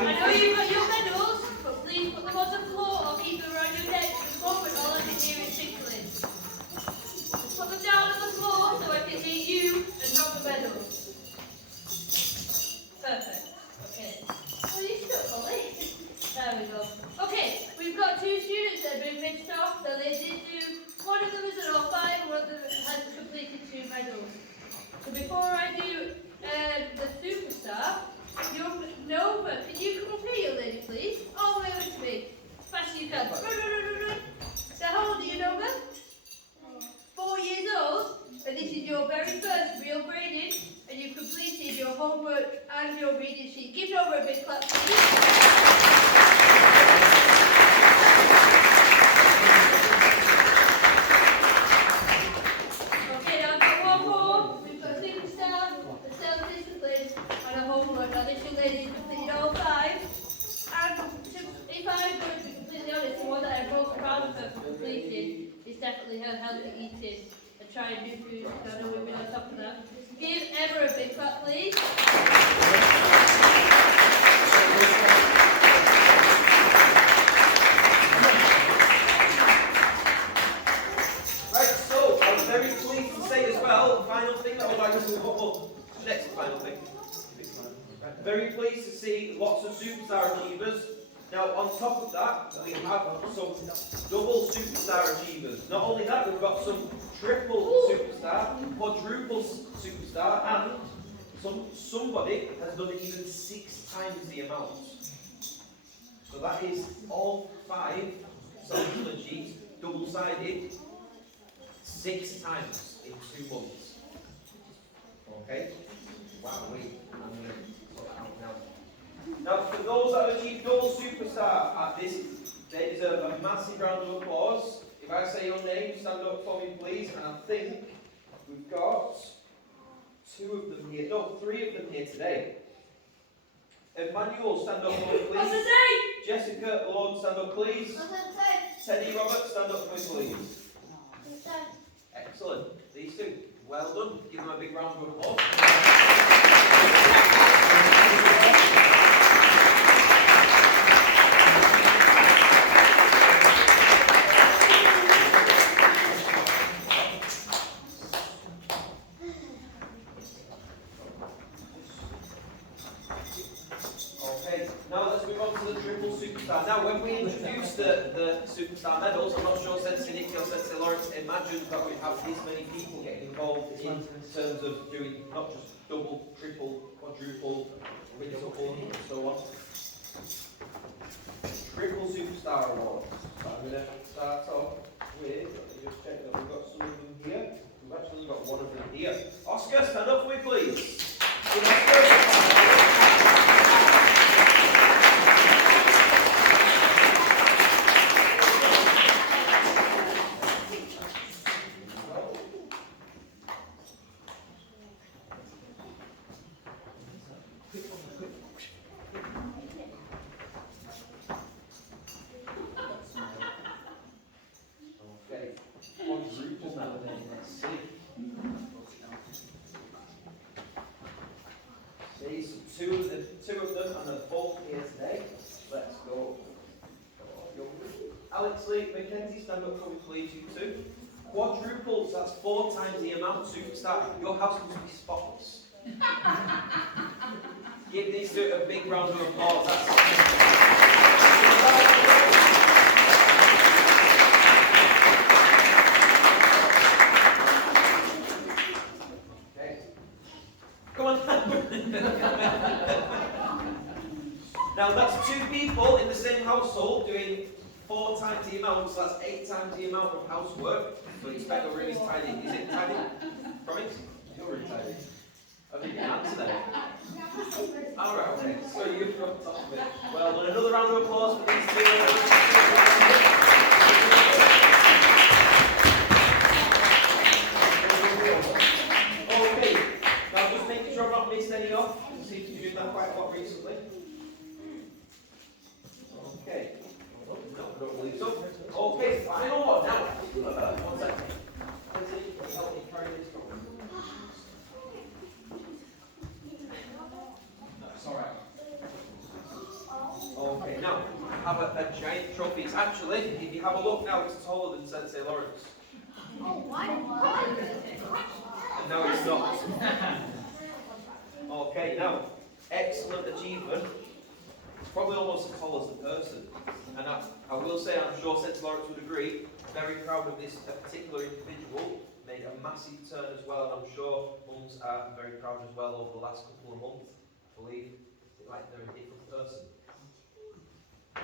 I know you've got your medals, but please put them on the floor or keep them around your neck. At the moment, all I can hear is tinkling. Just put them down on the floor so I can hear you and not the medals. Perfect. Okay. Well, you stuck, Ollie. There we go. Okay, we've got two students that have been mixed off. So they did do, one of them is an all five, one of them has completed 2 medals. So before I do the superstar, Nova, can you come up here, young lady, please? All the way over to me. As fast as you can. Run. So how old are you, Nova? 4 years old, and this is your very first real grading, and you've completed your homework and your reading sheet. Give Nova a big clap, please. Okay, now I've got one more. We've got a superstar, a self-discipline, and a homework. Now this young lady has completed all 5. And if I'm going to be completely honest, the one that I'm most proud of her for completing is definitely her healthy eating and trying new foods. I know we've been on top of that. Give Emma a big clap, please. Right, so I'm very pleased to say as well, final thing that I would like to do. Next final thing. Very pleased to see lots of superstar achievers. Now, on top of that, we have some double superstar achievers. Not only that, we've got some triple superstar, quadruple superstar, and somebody has done even 6 times the amount. So that is all 5 self-discipline sheets, double-sided, 6 times in 2 months. Okay? Wow, wait. I'm going to sort that out now. Now, for those that have achieved double superstar at this, they deserve a massive round of applause. If I say your name, stand up for me, please. And I think we've got 2 of them here. No, 3 of them here today. Emmanuel, stand up for me, please. Jessica, Lord, stand up, please. Teddy, Robert, stand up for me, please. Excellent. These 2. Well done. Give them a big round of applause. Okay, now let's move on to the triple superstar. Now, when we introduced the superstar medals, I'm not sure Sensei Nicky or Sensei Lawrence imagined that we'd have this many people getting involved in terms of doing not just double, triple, quadruple, quintuple, and so on. Triple superstar award. So I'm going to start off with, let me just check that we've got some of them here. We've actually got one of them here. Oscar, stand up for me, please. Two of them, and they're both here today. Let's go. Alex Lee, Mackenzie, stand up for me, please, you 2. Quadruples, that's 4 times the amount. Superstar, your house must be spotless. Give these 2 a big round of applause. Okay. Come on. Now that's 2 people in the same household doing 4 times the amount, so that's 8 times the amount of housework. So expect the room is tidy. Is it tidy? Promise? You're really tidy. I think you can answer that. Alright, okay. So you're on top of it. Well done. Another round of applause for these 2. Okay. Now just making sure I've not missed any off. You seem to be doing that quite a lot recently. Okay. No, I don't believe so. Okay, final one. Now, 1 second. Help me carry this going. That's alright. now have a giant trophy. It's actually, if you have a look now, it's taller than Sensei Lawrence. Oh, why? No, it's not. Okay, now, excellent achievement. It's probably almost as tall as the person. And I will say, I'm sure Sensei Lawrence would agree, very proud of this particular individual. Made a massive turn as well, and I'm sure mums are very proud as well over the last couple of months. I believe like they're a different person.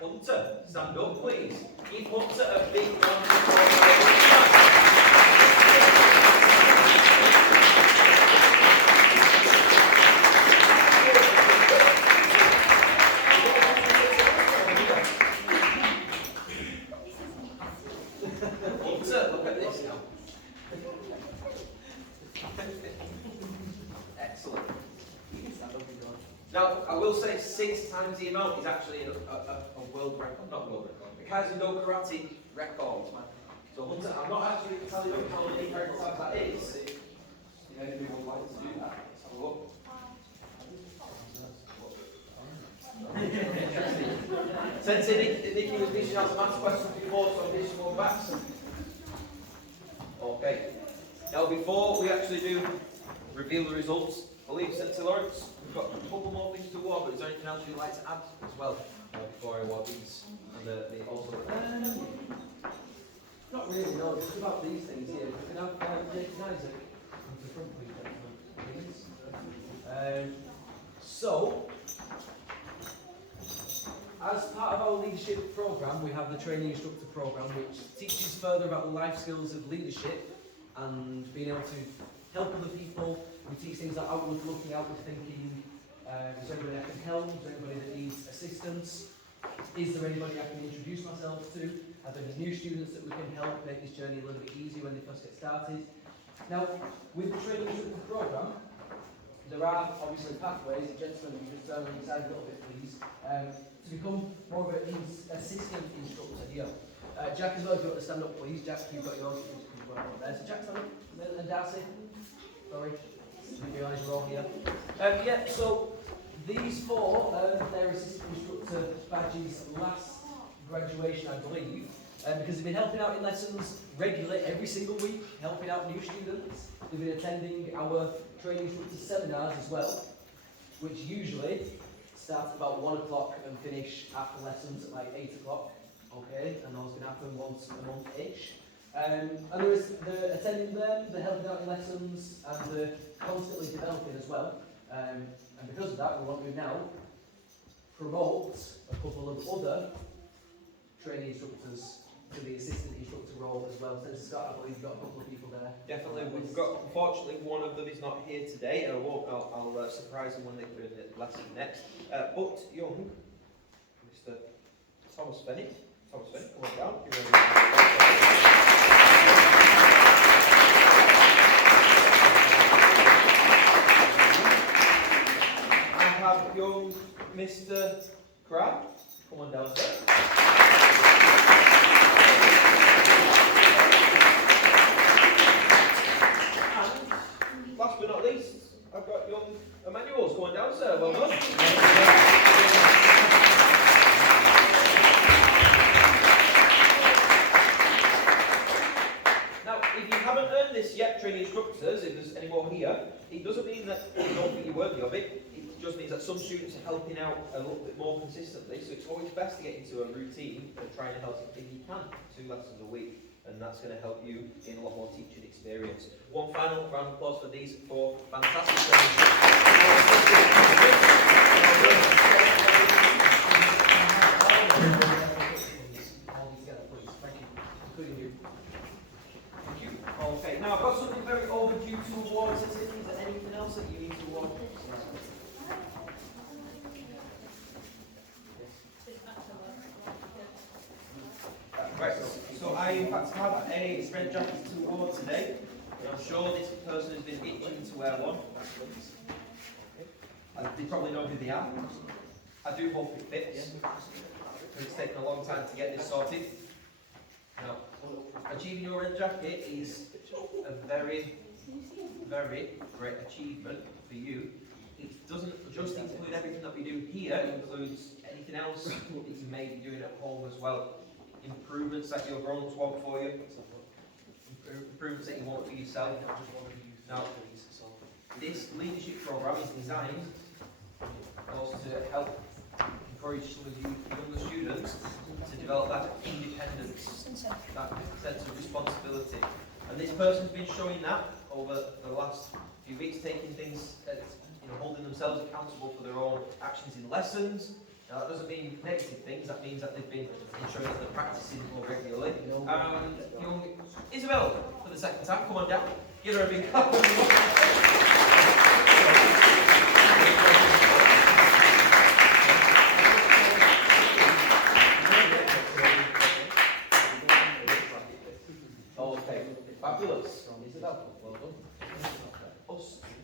Hunter, stand up please. Give Hunter a big round of applause. Hunter, look at this now. Excellent. Now, I will say 6 times the amount is actually a world record, not world record, a Kaizen-do karate record. So Hunter, I'm not actually going to tell you how many character tabs that is. If anybody would like to do that, let's have a look. Sensei Nikki was dishing out the maths question before, so I'm dishing one back. Okay. Now, before we actually do reveal the results, I believe Sensei Lawrence, we've got a couple more things to award, but is there anything else you'd like to add as well before I award these? And the also. Not really, no. Just about these things here. We can have Jake and Isaac come to the front, please. So, as part of our leadership program, we have the training instructor program, which teaches further about the life skills of leadership and being able to help other people. We teach things like outward looking, outward thinking. Is there anybody I can help? Is there anybody that needs assistance? Is there anybody I can introduce myself to? Are there any new students that we can help make this journey a little bit easier when they first get started? Now, with the training instructor program, there are obviously pathways. Gentlemen, you just turn on your side a little bit, please, to become more of an assistant instructor here. Jack as well, if you want to stand up, please. Jack, you've got yours. Well there. So Jack, stand up. And Darcy. Sorry. You guys are all here. Yeah, so these 4 earned their assistant instructor badges last graduation, I believe, because they've been helping out in lessons regularly every single week, helping out new students. They've been attending our training instructor seminars as well, which usually start at about 1 o'clock and finish after lessons at like 8 o'clock. Okay, and those can happen once a month-ish. And they're attending them, they're helping out in lessons, and they're constantly developing as well. And because of that, we want to now promote a couple of other training instructors to the assistant instructor role as well. Since Scott, I believe you've got a couple of people there. Definitely, we've got, unfortunately, one of them is not here today. I'll surprise them when they're in the lesson next. But young, Mr. Thomas Fennick. Thomas Fennick, come on down. I have young Mr. Crab. Come on down, sir. And last but not least, I've got young Emmanuel's going down, sir. Well done. Now, if you haven't earned this yet, training instructors, if there's any more here, it doesn't mean that you don't think you're worthy of it. It just means that some students are helping out a little bit more consistently, so it's always best to get into a routine and try and help if you can, 2 lessons a week. And that's going to help you gain a lot more teaching experience. One final round of applause for these 4 fantastic Thank you. Okay, now I've got something very overdue to award. Is there anything else that you need to award? Right, so I in fact have a red jacket to award today, and I'm sure this person has been itching to wear one. They probably know who they are. I do hope it fits, because it's taken a long time to get this sorted. Now, achieving your red jacket is a very, very great achievement for you. It doesn't just include everything that we do here, it includes anything else else that you may be doing at home as well. Improvements that your grown-ups want for you. Improvements that you want for yourself. Now, this leadership program is designed also to help encourage some of you younger students to develop that independence, that sense of responsibility. And this person's been showing that over the last few weeks, taking things, holding themselves accountable for their own actions in lessons. Now that doesn't mean negative things, that means that they've been ensuring that they're practicing more regularly. Young Isabel, for the second time, come on down, give her a big clap. Okay, fabulous. Isabel, well done.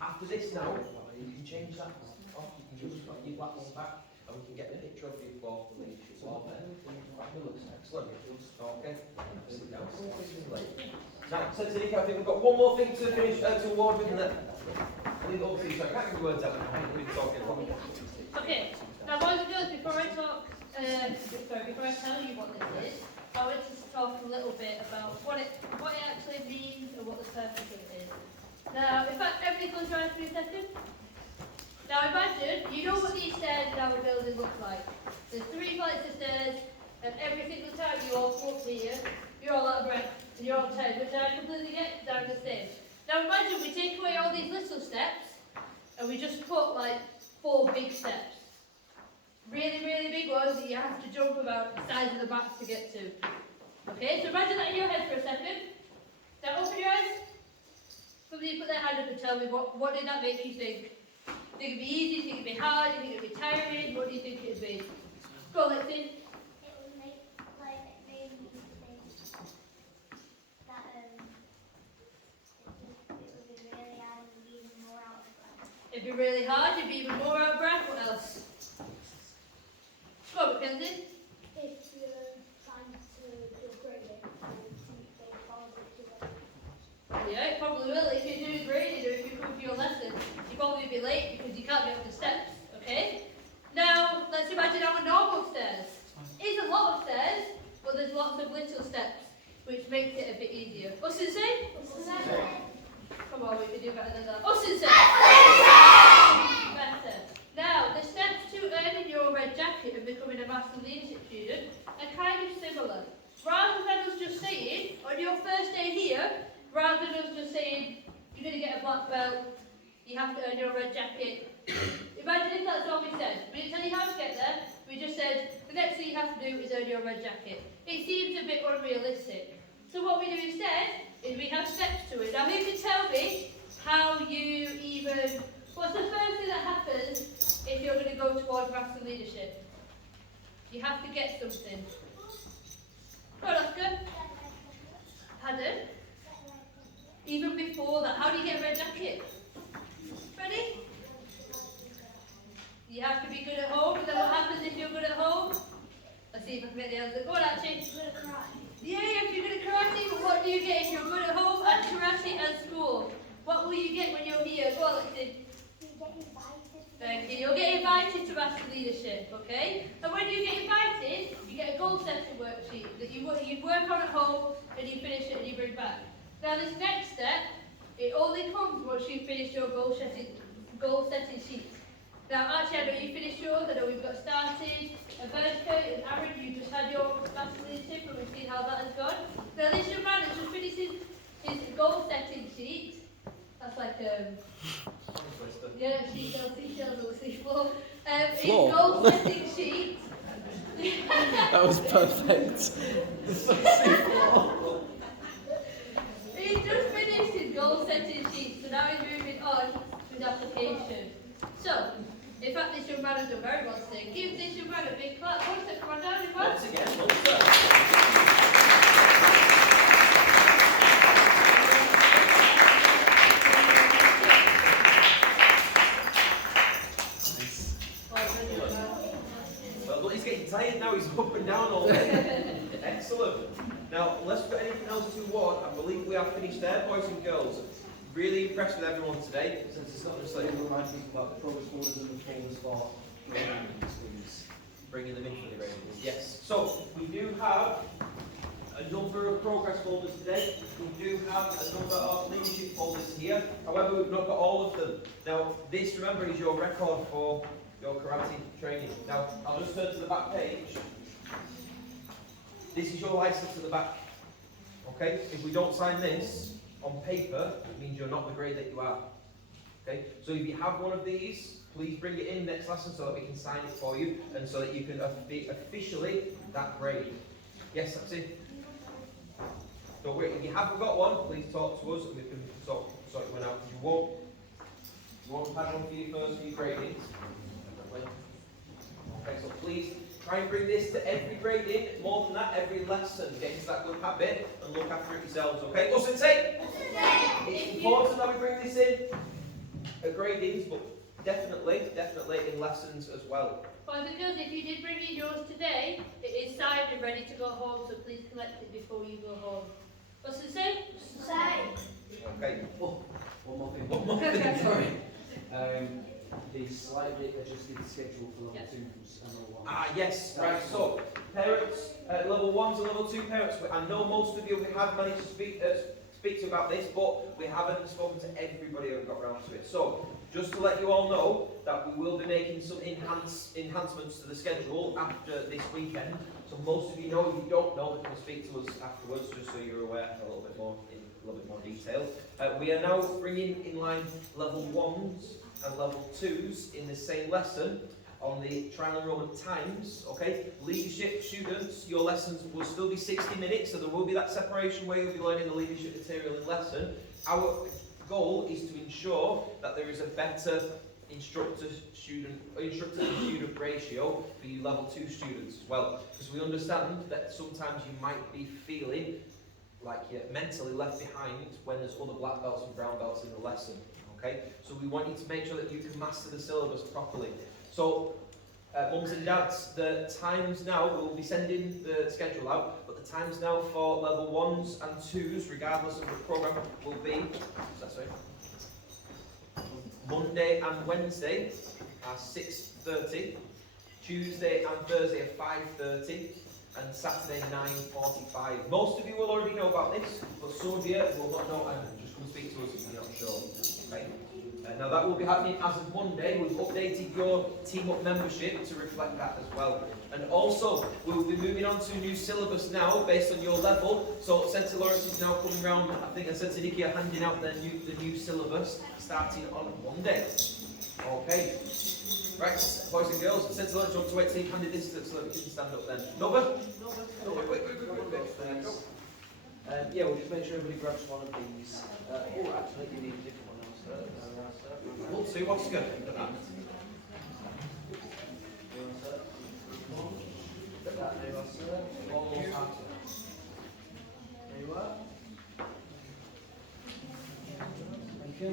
After this now, you can change that off, you can just put your black one back, and we can get a picture of you for the leadership wall there. Fabulous, excellent. Okay, sit down. Now, so Tanika, I think we've got one more thing to finish, to award with, and then I think all three, so I can't give the words out now, we've been talking. Okay, now what I do is before I talk, before I tell you what this is, I want to talk a little bit about what it actually means and what the purpose of it is. Now, in fact, everybody close your eyes for a second. Now imagine, you know what these stairs in our building look like. There's 3 flights of stairs, and every single time you all come up here, you're all out of breath, and you're all tired, which I completely get, because I'm the same. Now imagine we take away all these little steps, and we just put like 4 big steps. Really, really big ones that you have to jump about the size of the mats to get to. Okay, so imagine that in your head for a second. Now open your eyes. Somebody put their hand up and tell me what did that make you think? Think it'd be easy, think it'd be hard, think it'd be tiring, what do you think it'd be? Go on, Lexi. It would make me think that it would be really hard and be even more out of breath. It'd be really hard, you'd be even more out of breath. What else? Go on, Mackenzie. If you're trying to do grading, they probably do it. Yeah, it probably will. If you're doing grading or if you come to your lesson, you probably be late because you can't get up the steps, okay? Now, let's imagine our normal stairs. It's a lot of stairs, but there's lots of little steps, which makes it a bit easier. Us and say? Come on, we can do better than that. Us and say? Better. Now, the steps to earning your red jacket and becoming a master leadership student are kind of similar. Rather than us just saying, on your first day here, rather than us just saying, you're going to get a black belt, you have to earn your red jacket. Imagine if that's all we said. We didn't tell you how to get there, we just said, the next thing you have to do is earn your red jacket. It seems a bit unrealistic. So what we do instead, is we have steps to it. Now who can tell me how you even, what's the first thing that happens if you're going to go towards master leadership? You have to get something. Go on, Oscar. Pardon? Even before that, how do you get a red jacket? Ready? You have to be good at home, and then what happens if you're good at home? Let's see if I can get the answer. Go on, Archie. Yeah, if you're good at karate, but what do you get if you're good at home, at karate, and school? What will you get when you're here? Go on, Lexi. Thank you. You'll get invited to master leadership, okay? And when you get invited, you get a goal setting worksheet that you work on at home, and you finish it and you bring back. Now this next step, it only comes once you finish your goal setting sheet. Now actually I know you finished yours, I know we've got started, and Bertka and Aaron, you just had your master leadership and we've seen how that has gone. Now this young man has just finished his goal setting sheet. That's like yeah, seashells on the seafloor. His goal setting sheet. That was perfect. He's just finished his goal setting sheet, so now he's moving on to his application. So, in fact, this young man has done very well today. Give this young man a big clap. Monster, come on down, young man. Once again, Monster. Well, he's getting tired now. He's up and down all day. Excellent. Now, unless we've got anything else to award, I believe we are finished there, boys and girls. Really impressed with everyone today, since it's not just like Remind people about the progress orders and the forms for training schools. bringing them in for the grading. Yes. So we do have a number of progress folders today. We do have a number of leadership folders here. However, we've not got all of them. Now, this, remember, is your record for your karate training. Now, I'll just turn to the back page. This is your license at the back. Okay? If we don't sign this on paper, it means you're not the grade that you are. Okay? So if you have one of these, please bring it in next lesson so that we can sign it for you and so that you can be officially that grade. Yes, that's it. Don't worry, if you haven't got one, please talk to us and we can sort one out. You won't have one for your first few gradings. Okay, so please try and bring this to every grading, more than that, every lesson. Get into that good habit and look after it yourselves, okay? Us and say! It's important that we bring this in at gradings, but definitely in lessons as well. Boys and girls, if you did bring in yours today, it is signed and ready to go home, so please collect it before you go home. What's it say? Okay. Oh, one more thing, sorry. The slightly adjusted schedule for level 2s and level 1. Ah, yes, right. So, parents, level 1s and level 2 parents, I know most of you we have managed to speak to about this, but we haven't spoken to everybody who got around to it. So, just to let you all know that we will be making some enhancements to the schedule after this weekend. So most of you know, if you don't know, you can speak to us afterwards, just so you're aware a little bit more detail. We are now bringing in line level 1s and level 2s in the same lesson on the trial enrollment times. Okay, leadership students, your lessons will still be 60 minutes, so there will be that separation where you'll be learning the leadership material in lesson. Our goal is to ensure that there is a better instructor-to-student ratio for you level 2 students as well, because we understand that sometimes you might be feeling like you're mentally left behind when there's other black belts and brown belts in the lesson. Okay, so we want you to make sure that you can master the syllabus properly. So, mums and dads, the times now, we'll be sending the schedule out, but the times now for level 1s and 2s, regardless of the programme, will be, Monday and Wednesday are 6:30, Tuesday and Thursday are 5:30, and Saturday 9:45. Most of you will already know about this, but some of you will not know and just come speak to us if you're not sure. Okay? Now that will be happening as of Monday. We've updated your Team Up membership to reflect that as well. And also, we'll be moving on to a new syllabus now based on your level. So St. Lawrence is now coming round, I think, and St. Nicky are handing out the new syllabus starting on Monday. Okay. Right, boys and girls, St. Lawrence, you want to wait till you've handed this so that we can stand up then. Nova? Quick. Yeah, we'll just make sure everybody grabs one of these. Actually, you need a different one else. We'll see what's good. Put that there, sir. There you are. Thank you.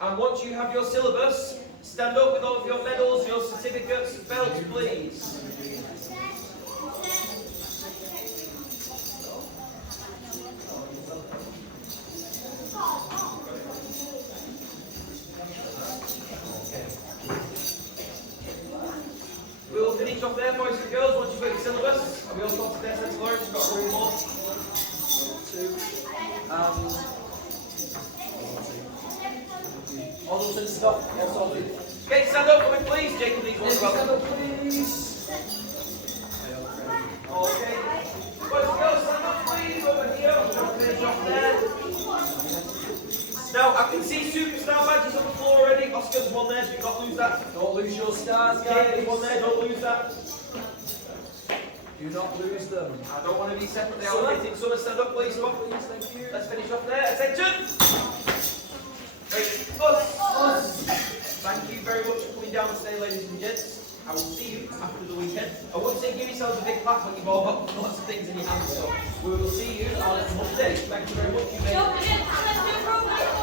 And once you have your syllabus, stand up with all of your medals, your certificates, belts, please. We'll finish off there, boys and girls, once you've got your syllabus. And we also got to St. Lawrence, we've got room 1, 2, All those things stop. All sorted. Okay, stand up for me, please. Jacob, these ones well. Stand up, please. Okay. Boys and girls, stand up, please. Over here. Don't finish off there. Now, I can see superstar badges on the floor already. Oscar's one there, so do not lose that. Don't lose your stars, There's guys. one there, don't lose that. Do not lose them. I don't want to be separately allocated. Someone stand up, please. Come on. Please, thank you. Let's finish off there. Attention. Right, us. Thank you very much for coming down today, ladies and gents. I will see you after the weekend. I wouldn't say give yourselves a big clap, but you've all got lots of things in your hands. So we will see you on Monday. Thank you very much. You may Don't forget to select your program.